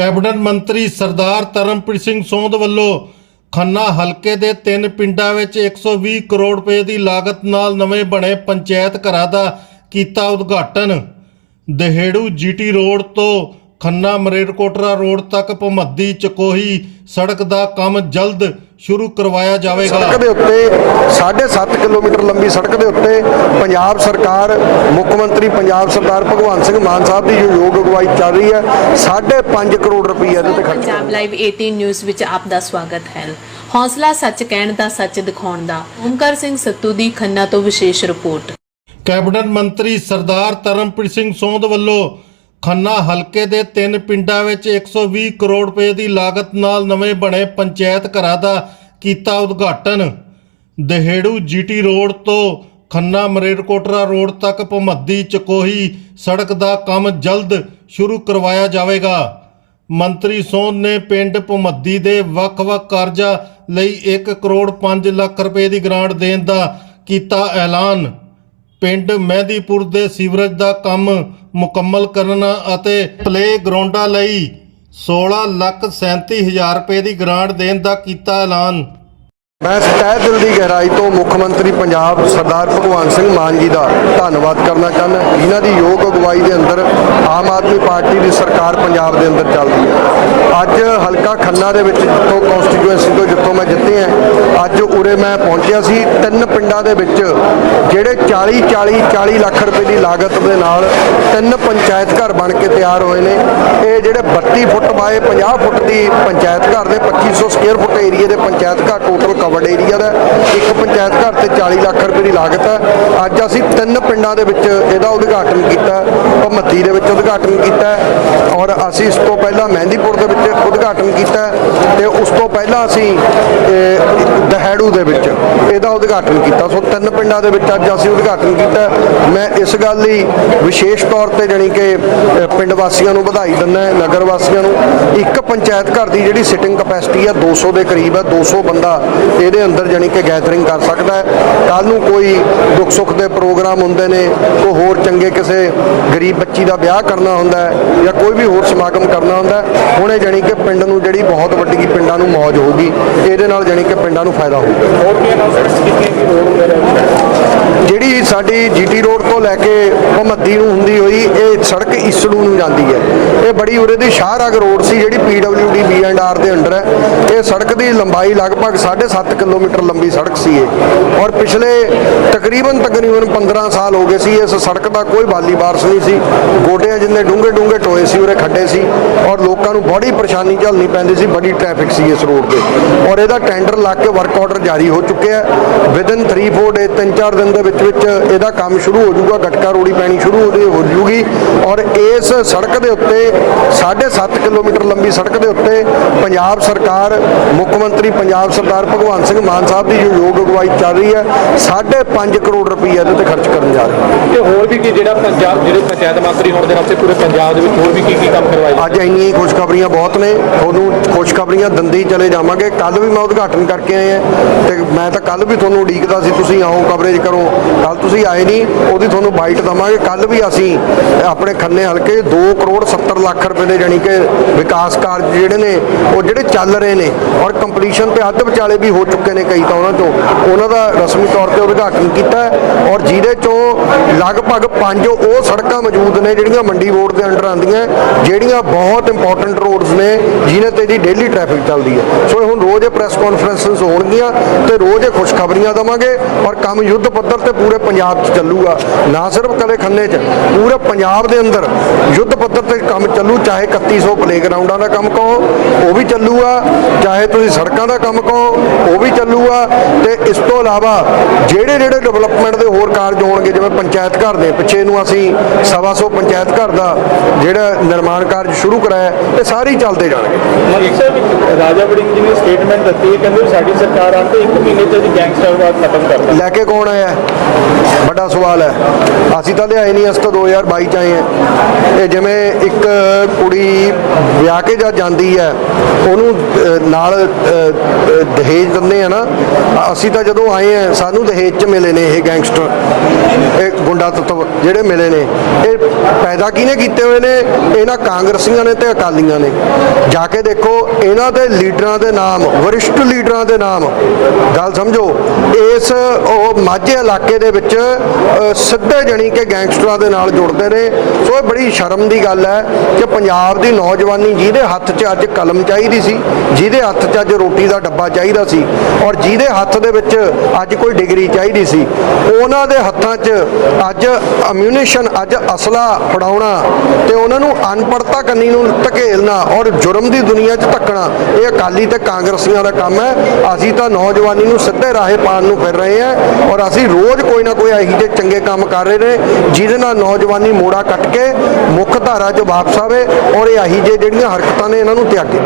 Cabinet ਮੰਤਰੀ ਸਰਦਾਰ ਤਰਨਪ੍ਰੀਤ ਸਿੰਘ ਸੋਂਧ ਵੱਲੋਂ ਖੰਨਾ ਹਲਕੇ ਦੇ ਤਿੰਨ ਪਿੰਡਾਂ ਵਿੱਚ 120 ਕਰੋੜ ਰੁਪਏ ਦੀ ਲਾਗਤ ਨਾਲ ਨਵੇਂ ਬਣੇ ਪੰਚਾਇਤ ਘਰਾਂ ਦਾ ਕੀਤਾ ਉਦਘਾਟਨ। ਦਹੇੜੂ ਜੀਟੀ ਰੋਡ ਤੋਂ ਖੰਨਾ ਮਰੇਰਕੋਟਰਾ ਰੋਡ ਤੱਕ ਭਮੱਦੀ ਚਕੋਹੀ ਸੜਕ ਦਾ ਕੰਮ ਜਲਦ ਸ਼ੁਰੂ ਕਰਵਾਇਆ ਜਾਵੇਗਾ। ਸੜਕ ਦੇ ਉੱਤੇ 7.5 ਕਿਲੋਮੀਟਰ ਲੰਬੀ ਸੜਕ ਦੇ ਉੱਤੇ ਪੰਜਾਬ ਸਰਕਾਰ ਮੁੱਖ ਮੰਤਰੀ ਪੰਜਾਬ ਸਰਦਾਰ ਭਗਵੰਤ ਸਿੰਘ ਮਾਨ ਸਾਹਿਬ ਦੀ ਜੋ ਯੋਗ ਅਗਵਾਈ ਚੱਲ ਰਹੀ ਹੈ 5.5 ਕਰੋੜ ਰੁਪਏ ਇਹਦੇ ਤੇ ਖਰਚ ਪੰਜਾਬ ਲਾਈਵ 18 ਨਿਊਜ਼ ਵਿੱਚ ਆਪ ਦਾ ਸਵਾਗਤ ਹੈ। ਹੌਸਲਾ ਸੱਚ ਕਹਿਣ ਦਾ ਸੱਚ ਦਿਖਾਉਣ ਦਾ। ਓਮਕਾਰ ਸਿੰਘ ਸੱਤੂ ਦੀ ਖੰਨਾ ਤੋਂ ਵਿਸ਼ੇਸ਼ ਰਿਪੋਰਟ। ਕੈਬਨਿਟ ਮੰਤਰੀ ਸਰਦਾਰ ਤਰਨਪ੍ਰੀਤ ਸਿੰਘ ਸੋਂਧ ਵੱਲੋਂ ਖੰਨਾ ਹਲਕੇ ਦੇ ਤਿੰਨ ਪਿੰਡਾਂ ਵਿੱਚ 120 ਕਰੋੜ ਰੁਪਏ ਦੀ ਲਾਗਤ ਨਾਲ ਨਵੇਂ ਬਣੇ ਪੰਚਾਇਤ ਘਰਾਂ ਦਾ ਕੀਤਾ ਉਦਘਾਟਨ। ਦਹੇੜੂ ਜੀਟੀ ਰੋਡ ਤੋਂ ਖੰਨਾ ਮਰੇਰਕੋਟਰਾ ਰੋਡ ਤੱਕ ਭਮੱਦੀ ਚਕੋਹੀ ਸੜਕ ਦਾ ਕੰਮ ਜਲਦ ਸ਼ੁਰੂ ਕਰਵਾਇਆ ਜਾਵੇਗਾ। ਮੰਤਰੀ ਸੋਨ ਨੇ ਪਿੰਡ ਭਮੱਦੀ ਦੇ ਵੱਖ-ਵੱਖ ਕਾਰਜਾਂ ਲਈ 1 ਕਰੋੜ 5 ਲੱਖ ਰੁਪਏ ਦੀ ਗ੍ਰਾਂਟ ਦੇਣ ਦਾ ਕੀਤਾ ਐਲਾਨ। ਪਿੰਡ ਮਹਿੰਦੀਪੁਰ ਦੇ ਸੀਵਰੇਜ ਦਾ ਕੰਮ ਮੁਕੰਮਲ ਕਰਨ ਅਤੇ ਪਲੇ ਗਰਾਊਂਡਾਂ ਲਈ 16 ਲੱਖ 37 ਹਜ਼ਾਰ ਰੁਪਏ ਦੀ ਗ੍ਰਾਂਟ ਦੇਣ ਦਾ ਕੀਤਾ ਐਲਾਨ। ਮੈਂ ਤਹਿ ਦਿਲ ਦੀ ਗਹਿਰਾਈ ਤੋਂ ਮੁੱਖ ਮੰਤਰੀ ਪੰਜਾਬ ਸਰਦਾਰ ਭਗਵੰਤ ਸਿੰਘ ਮਾਨ ਜੀ ਦਾ ਧੰਨਵਾਦ ਕਰਨਾ ਚਾਹੁੰਦਾ ਜਿਨ੍ਹਾਂ ਦੀ ਯੋਗ ਅਗਵਾਈ ਦੇ ਅੰਦਰ ਆਮ ਆਦਮੀ ਪਾਰਟੀ ਦੀ ਸਰਕਾਰ ਪੰਜਾਬ ਦੇ ਅੰਦਰ ਚੱਲਦੀ ਹੈ। ਅੱਜ ਹਲਕਾ ਖੰਨਾ ਦੇ ਵਿੱਚ ਜਿੱਥੋਂ ਕਨਸਟੀਟੂਐਂਸੀ ਤੋਂ ਜਿੱਥੋਂ ਮੈਂ ਜਿੱਤੇ ਹਾਂ, ਅੱਜ ਉਰੇ ਮੈਂ ਪਹੁੰਚਿਆ ਸੀ। ਤਿੰਨ ਪਿੰਡਾਂ ਦੇ ਵਿੱਚ ਜਿਹੜੇ 40 40 40 ਲੱਖ ਰੁਪਏ ਦੀ ਲਾਗਤ ਦੇ ਨਾਲ ਤਿੰਨ ਪੰਚਾਇਤ ਘਰ ਬਣ ਕੇ ਤਿਆਰ ਹੋਏ ਨੇ। ਇਹ ਜਿਹੜੇ 32 ਫੁੱਟ ਬਾਏ 50 ਫੁੱਟ ਦੀ ਪੰਚਾਇਤ ਘਰ ਦੇ 2500 ਸਕੁਅਰ ਫੁੱਟ ਏਰੀਆ ਦੇ ਪੰਚਾਇਤ ਘਰ ਟੋਟਲ ਕਵਰਡ ਏਰੀਆ ਦਾ ਇੱਕ ਪੰਚਾਇਤ ਘਰ ਤੇ 40 ਲੱਖ ਰੁਪਏ ਦੀ ਲਾਗਤ ਹੈ। ਅੱਜ ਅਸੀਂ ਤਿੰਨ ਪਿੰਡਾਂ ਦੇ ਵਿੱਚ ਇਹਦਾ ਉਦਘਾਟਨ ਕੀਤਾ ਭਮੱਤੀ ਦੇ ਵਿੱਚ ਉਦਘਾਟਨ ਕੀਤਾ ਔਰ ਅਸੀਂ ਇਸ ਤੋਂ ਪਹਿਲਾਂ ਮਹਿੰਦੀਪੁਰ ਦੇ ਵਿੱਚ ਉਦਘਾਟਨ ਕੀਤਾ ਤੇ ਉਸ ਤੋਂ ਪਹਿਲਾਂ ਅਸੀਂ ਇਹ, ਦੇ ਵਿੱਚ ਇਹਦਾ ਉਦਘਾਟਨ ਕੀਤਾ। ਸੋ ਤਿੰਨ ਪਿੰਡਾਂ ਦੇ ਵਿੱਚ ਅੱਜ ਅਸੀਂ ਉਦਘਾਟਨ ਕੀਤਾ। ਮੈਂ ਇਸ ਗੱਲ ਲਈ ਵਿਸ਼ੇਸ਼ ਤੌਰ ਤੇ ਜਾਣੀ ਕਿ ਪਿੰਡ ਵਾਸੀਆਂ ਨੂੰ ਵਧਾਈ ਦਿੰਦਾ ਨਗਰ ਵਾਸੀਆਂ ਨੂੰ। ਇੱਕ ਪੰਚਾਇਤ ਘਰ ਦੀ ਜਿਹੜੀ ਸਿਟਿੰਗ ਕਪੈਸਿਟੀ ਹੈ 200 ਦੇ ਕਰੀਬ ਹੈ 200 ਬੰਦਾ ਇਹਦੇ ਅੰਦਰ ਜਾਣੀ ਕਿ ਗੈਦਰਿੰਗ ਕਰ ਸਕਦਾ ਹੈ। ਕੱਲ ਨੂੰ ਕੋਈ ਦੁੱਖ ਸੁੱਖ ਦੇ ਪ੍ਰੋਗਰਾਮ ਹੁੰਦੇ ਨੇ, ਕੋਈ ਹੋਰ ਚੰਗੇ ਕਿਸੇ ਗਰੀਬ ਬੱਚੀ ਦਾ ਵਿਆਹ ਕਰਨਾ ਹੁੰਦਾ ਹੈ ਜਾਂ ਕੋਈ ਵੀ ਹੋਰ ਸਮਾਗਮ ਕਰਨਾ ਹੁੰਦਾ ਹੈ, ਹੁਣੇ ਜਾਣੀ ਕਿ ਪਿੰਡ ਨੂੰ ਜਿਹੜੀ ਬਹੁਤ ਵੱਡੀ ਪਿੰਡਾਂ ਨੂੰ ਮੌਜ ਹੋਊਗੀ, ਇਹਦੇ ਨਾਲ ਜਾਣੀ ਕਿ ਪਿੰਡਾਂ ਨੂੰ ਫਾਇਦਾ ਹੋਊਗਾ। take a little bit of ਜਿਹੜੀ ਸਾਡੀ ਜੀਟੀ ਰੋਡ ਤੋਂ ਲੈ ਕੇ ਭਮੱਦੀ ਨੂੰ ਹੁੰਦੀ ਹੋਈ, ਇਹ ਸੜਕ ਇਸੜੂ ਨੂੰ ਜਾਂਦੀ ਹੈ। ਇਹ ਬੜੀ ਉਰੇ ਦੀ ਸ਼ਾਹਰਾਗ ਰੋਡ ਸੀ, ਜਿਹੜੀ ਪੀਡਬਲਯੂਡੀ ਬੀ ਐਂਡ ਆਰ ਦੇ ਅੰਡਰ ਹੈ। ਇਹ ਸੜਕ ਦੀ ਲੰਬਾਈ ਲਗਭਗ 7.5 ਕਿਲੋਮੀਟਰ ਲੰਬੀ ਸੜਕ ਸੀ ਇਹ। ਔਰ ਪਿਛਲੇ ਤਕਰੀਬਨ ਤਕਰੀਬਨ 15 ਸਾਲ ਹੋ ਗਏ ਸੀ, ਇਸ ਸੜਕ ਦਾ ਕੋਈ ਬਾਲੀ ਬਾਰਸ ਨਹੀਂ ਸੀ। ਗੋਡਿਆਂ ਜਿੰਨੇ ਡੂੰਘੇ ਡੂੰਘੇ ਟੋਏ ਸੀ, ਉਰੇ ਖੱਡੇ ਸੀ। ਔਰ ਲੋਕਾਂ ਨੂੰ ਬੜੀ ਪਰੇਸ਼ਾਨੀ ਝੱਲਣੀ ਪੈਂਦੀ ਸੀ, ਬੜੀ ਟ੍ਰੈਫਿਕ ਸੀ ਇਸ ਰੋਡ ਤੇ। ਔਰ ਇਹਦਾ ਟੈਂਡਰ ਲੱਗ ਕੇ ਵਰਕ ਆਰਡਰ ਜਾਰੀ ਹੋ ਚੁੱਕਿਆ ਵਿਦਨ 3-4 ਡੇ 3-4 ਦਿਨ ਦੇ ਵਿੱਚ ਵਿੱਚ ਇਹਦਾ ਕੰਮ ਸ਼ੁਰੂ ਹੋ ਜਾਊਗਾ ਗਟਕਾ ਰੋੜੀ ਪੈਣੀ ਸ਼ੁਰੂ ਹੋ ਹੋ ਜੂਗੀ ਔਰ ਇਸ ਸੜਕ ਦੇ ਉੱਤੇ 7.5 ਕਿਲੋਮੀਟਰ ਲੰਬੀ ਸੜਕ ਦੇ ਉੱਤੇ ਪੰਜਾਬ ਸਰਕਾਰ ਮੁੱਖ ਮੰਤਰੀ ਪੰਜਾਬ ਸਰਦਾਰ ਭਗਵੰਤ ਸਿੰਘ ਮਾਨ ਸਾਹਿਬ ਦੀ ਜੋ ਯੋਗ ਅਗਵਾਈ ਚੱਲ ਰਹੀ ਹੈ 5.5 ਕਰੋੜ ਰੁਪਏ ਇਹਦੇ ਤੇ ਖਰਚ ਕਰਨ ਜਾ ਰਹੇ ਹਾਂ ਤੇ ਹੋਰ ਵੀ ਕੀ ਜਿਹੜਾ ਪੰਜਾਬ ਜਿਹੜੇ ਪੰਚਾਇਤ ਮੰਤਰੀ ਹੋਣ ਦੇ ਨਾਤੇ ਪੂਰੇ ਪੰਜਾਬ ਦੇ ਵਿੱਚ ਹੋਰ ਵੀ ਕੀ ਕੀ ਕੰਮ ਕਰਵਾਏ ਅੱਜ ਇੰਨੀਆਂ ਹੀ ਖੁਸ਼ਖਬਰੀਆਂ ਬਹੁਤ ਨੇ ਤੁਹਾਨੂੰ ਖੁਸ਼ਖਬਰੀਆਂ ਦੰਦੀ ਚਲੇ ਜਾਵਾਂਗੇ। ਕੱਲ ਵੀ ਮੈਂ ਉਦਘਾਟਨ ਕਰਕੇ ਆਏ ਆ ਤੇ ਮੈਂ ਤਾਂ ਕੱਲ ਵੀ ਤੁਹਾਨੂੰ ਉਡੀਕਦਾ ਸੀ ਤੁਸੀਂ ਆਓ ਕਵਰੇਜ ਕਰੋ। ਕੱਲ ਤੁਸੀਂ ਆਏ ਨਹੀਂ, ਉਹਦੀ ਤੁਹਾਨੂੰ ਬਾਈਟ ਦਵਾਂਗੇ। ਕੱਲ ਵੀ ਅਸੀਂ ਆਪਣੇ ਖੰਨੇ ਹਲਕੇ 2 ਕਰੋੜ 70 ਲੱਖ ਰੁਪਏ ਦੇ ਜਾਣੀ ਕਿ ਵਿਕਾਸ ਕਾਰਜ ਜਿਹੜੇ ਨੇ, ਉਹ ਜਿਹੜੇ ਚੱਲ ਰਹੇ ਨੇ ਔਰ ਕੰਪਲੀਸ਼ਨ ਤੇ ਅੱਧ ਵਿਚਾਲੇ ਵੀ ਹੋ ਚੁੱਕੇ ਨੇ ਕਈ ਤਾਂ ਉਹਨਾਂ ਤੋਂ। ਉਹਨਾਂ ਦਾ ਰਸਮੀ ਤੌਰ ਤੇ ਉਦਘਾਟਨ ਕੀਤਾ ਔਰ ਜਿਹਦੇ ਚੋਂ ਲਗਭਗ ਪੰਜ ਉਹ ਸੜਕਾਂ ਮੌਜੂਦ ਨੇ ਜਿਹੜੀਆਂ ਮੰਡੀ ਬੋਰਡ ਦੇ ਅੰਡਰ ਆਉਂਦੀਆਂ, ਜਿਹੜੀਆਂ ਬਹੁਤ ਇੰਪੋਰਟੈਂਟ ਰੋਡਸ ਨੇ ਜਿਨ੍ਹਾਂ ਤੇ ਦੀ ਡੇਲੀ ਟ੍ਰੈਫਿਕ ਚੱਲਦੀ ਹੈ। ਸੋ ਹੁਣ ਰੋਜ਼ ਇਹ ਪ੍ਰੈਸ ਕਾਨਫਰੰਸਸ ਹੋਣਗੀਆਂ ਤੇ ਰੋਜ਼ ਇਹ ਖੁਸ਼ਖਬਰੀਆਂ ਦਵਾਂਗੇ ਔਰ ਕੰਮ ਯੁੱਧ ਪੱਧਰ ਤੇ ਪੂਰੇ ਪੰਜਾਬ 'ਚ ਚੱਲੂਗਾ ਨਾ ਸਿਰਫ ਕਦੇ ਖੰਨੇ 'ਚ ਪੂਰੇ ਪੰਜਾਬ ਦੇ ਅੰਦਰ ਯੁੱਧ ਪੱਧਰ ਤੇ ਕੰਮ ਚੱਲੂ ਚਾਹੇ 3100 ਪਲੇਗਰਾਉਂਡਾਂ ਦਾ ਕੰਮ ਕਹੋ ਉਹ ਵੀ ਚੱਲੂਗਾ ਚਾਹੇ ਤੁਸੀਂ ਸੜਕਾਂ ਦਾ ਕੰਮ ਕਹੋ ਉਹ ਵੀ ਚੱਲੂਗਾ ਤੇ ਇਸ ਤੋਂ ਇਲਾਵਾ ਜਿਹੜੇ ਜਿਹੜੇ ਡਿਵੈਲਪਮੈਂਟ ਦੇ ਹੋਰ ਕਾਰਜ ਹੋਣਗੇ ਜਿਵੇਂ ਪੰਚਾਇਤ ਘਰ ਦੇ ਪਿੱਛੇ ਨੂੰ ਅਸੀਂ ਸਵਾ ਸੌ ਪੰਚਾਇਤ ਘਰ ਦਾ ਜਿਹੜਾ ਨਿਰਮਾਣ ਕਾਰਜ ਸ਼ੁਰੂ ਕਰਾਇਆ ਇਹ ਸਾਰੇ ਚੱਲਦੇ ਜਾਣਗੇ। ਰਾਜਾ ਵੜਿੰਗ ਜੀ ਨੇ ਸਟੇਟਮੈਂਟ ਦਿੱਤੀ ਹੈ ਕਹਿੰਦੇ ਸਾਡੀ ਸਰਕਾਰ ਆਉਣ ਤੇ 1 ਮਹੀਨੇ ਚ ਗੈਂਗਸਟਰਵਾਦ ਖਤਮ ਕਰਤਾ ਲੈ ਕੇ ਕੌਣ ਆਇਆ? ਵੱਡਾ ਸਵਾਲ ਹੈ। ਅਸੀਂ ਤਾਂ ਲਿਆਏ ਨਹੀਂ, ਅਸੀਂ ਤਾਂ 2022 ਚ ਆਏ ਹਾਂ। ਇਹ ਜਿਵੇਂ ਇੱਕ ਕੁੜੀ ਵਿਆਹ ਕੇ ਜਦ ਜਾਂਦੀ ਹੈ, ਉਹਨੂੰ ਨਾਲ ਦਹੇਜ ਦਿੰਦੇ ਆ ਨਾ। ਅਸੀਂ ਤਾਂ ਜਦੋਂ ਆਏ ਆ ਸਾਨੂੰ ਦਹੇਜ ਚ ਮਿਲੇ ਨੇ ਇਹ ਗੈਂਗਸਟਰ। ਇਹ ਗੁੰਡਾ ਤੱਤਵ ਜਿਹੜੇ ਮਿਲੇ ਨੇ। ਇਹ ਪੈਦਾ ਕਿਹਨੇ ਕੀਤੇ ਹੋਏ ਨੇ? ਇਹਨਾਂ ਕਾਂਗਰਸੀਆਂ ਨੇ ਤੇ ਅਕਾਲੀਆਂ ਨੇ। ਜਾ ਕੇ ਦੇਖੋ, ਇਹਨਾਂ ਦੇ ਲੀਡਰਾਂ ਦੇ ਨਾਮ, ਵਰਿਸ਼ਟ ਲੀਡਰਾਂ ਦੇ ਨਾਮ। ਗੱਲ ਸਮਝੋ ਇਹ ਇਸ ਉਹ ਮਾਝੇ ਇਲਾਕੇ ਦੇ ਵਿੱਚ ਸਿੱਧੇ ਜਣੀ ਕਿ ਗੈਂਗਸਟਰਾਂ ਦੇ ਨਾਲ ਜੁੜਦੇ ਨੇ। ਸੋ ਇਹ ਬੜੀ ਸ਼ਰਮ ਦੀ ਗੱਲ ਹੈ ਕਿ ਪੰਜਾਬ ਦੀ ਨੌਜਵਾਨੀ ਜਿਹਦੇ ਹੱਥ 'ਚ ਅੱਜ ਕਲਮ ਚਾਹੀਦੀ ਸੀ, ਜਿਹਦੇ ਹੱਥ 'ਚ ਅੱਜ ਰੋਟੀ ਦਾ ਡੱਬਾ ਚਾਹੀਦਾ ਸੀ ਔਰ ਜਿਹਦੇ ਹੱਥ ਦੇ ਵਿੱਚ ਅੱਜ ਕੋਈ ਡਿਗਰੀ ਚਾਹੀਦੀ ਸੀ, ਉਹਨਾਂ ਦੇ ਹੱਥਾਂ 'ਚ ਅੱਜ ਅਮਿਊਨੀਸ਼ਨ ਅੱਜ ਅਸਲਾ ਫੜਾਉਣਾ ਤੇ ਉਹਨਾਂ ਨੂੰ ਅਨਪੜਤਾ ਕੰਨੀ ਨੂੰ ਧਕੇਲਣਾ ਔਰ ਜੁਰਮ ਦੀ ਦੁਨੀਆ 'ਚ ਧੱਕਣਾ, ਇਹ ਅਕਾਲੀ ਤੇ ਕਾਂਗਰਸੀਆਂ ਦਾ ਕੰਮ ਹੈ। ਅਸੀਂ ਤਾਂ ਨੌਜਵਾਨੀ ਨੂੰ ਸਿੱਧੇ ਰਾਹੇ ਪਾਉਣ ਨੂੰ ਫਿਰ ਰਹੇ ਹਾਂ ਔਰ ਅਸੀਂ ਰੋਜ਼ ਕੋਈ ਨਾ ਕੋਈ ਇਹੋ ਜਿਹੇ ਚੰਗੇ ਕੰਮ ਕਰ ਰਹੇ ਨੇ, ਜਿਹਦੇ ਨਾਲ ਨੌਜਵਾਨੀ ਮੋੜਾ ਕੱਟ ਕੇ ਮੁੱਖ ਧਾਰਾ 'ਚ ਵਾਪਸ ਆਵੇ ਔਰ ਇਹ ਇਹੋ ਜਿਹੇ ਜਿਹੜੀਆਂ ਹਰਕਤਾਂ ਨੇ ਇਹਨਾਂ ਨੂੰ ਤਿਆਗੇ